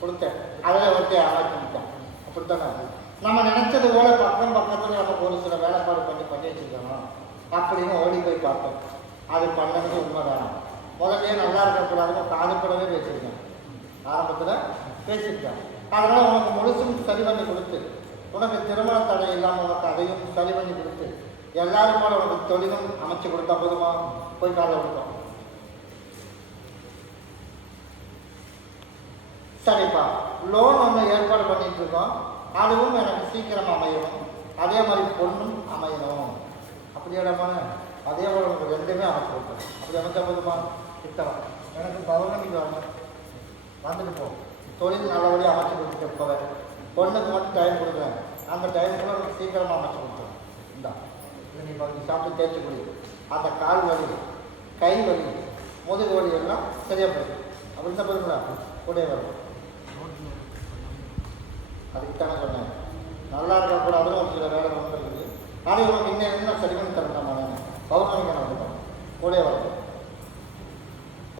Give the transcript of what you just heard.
கொடுத்தேன், அதில் வந்து ஆரம்பிட்டேன். அப்படித்தானே நம்ம நினச்சது போல பக்கத்தில் நமக்கு ஒரு சில வேலைப்பாடு பண்ணி வச்சுருக்கணும் அப்படின்னு ஓடி போய் பார்த்தோம். அது பண்ணது உண்மைதானா? முதல்ல நல்லா இருக்கக்கூடாதுன்னு காதுப்படவே வச்சுருக்கேன், ஆரம்பத்தில் பேசியிருக்கேன். அதனால் உனக்கு முழுசும் சரி பண்ணி கொடுத்து, உனக்கு திருமண தடை இல்லாமல் உனக்கு அதையும் சரி பண்ணி கொடுத்து, எல்லாரும் போல உனக்கு தொழிலும் அமைச்சு கொடுத்தா போதுமா? போய் காலை கொடுத்தோம். சரிப்பா, லோன் ஒன்று ஏற்பாடு பண்ணிட்டு இருக்கோம், அதுவும் எனக்கு சீக்கிரம் அமையணும், அதே மாதிரி பொண்ணும் அமையணும். அப்படியிடமான அதே போல் உங்களுக்கு ரெண்டுமே அமைச்சு கொடுத்தோம். அப்படி அமைச்சா போதுமா? கிட்டவா எனக்கு பௌர்ணமிக்கு வரணும், வந்துட்டு போ. தொழில் நல்லபடியாக அமைச்சு கொடுத்துட்டு போவேன். பொண்ணுக்கு மட்டும் டைம் கொடுக்குறேன், அந்த டைமுக்குள்ள எனக்கு சீக்கிரமாக அமைச்சு கொடுத்தோம். இந்தா இது நீ பகுதி சாப்பிட்டு தேய்ச்சி குடி. அந்த கால் வலி, கை வலி, முதுகு வலி எல்லாம் சரியாக போயிடும். அப்படி தான் போதுங்களா? கூட வரும். அதுக்கு தானே சொன்னேன், நல்லா இருக்கக்கூடாதுன்னு ஒரு சில வேலை வந்துருக்குது. நாளைக்கு உனக்கு இன்னும் சரி பண்ணி தரேன். நான் பௌர்ணமிக்கு நான் வந்துட்டோம், கூட வரும்.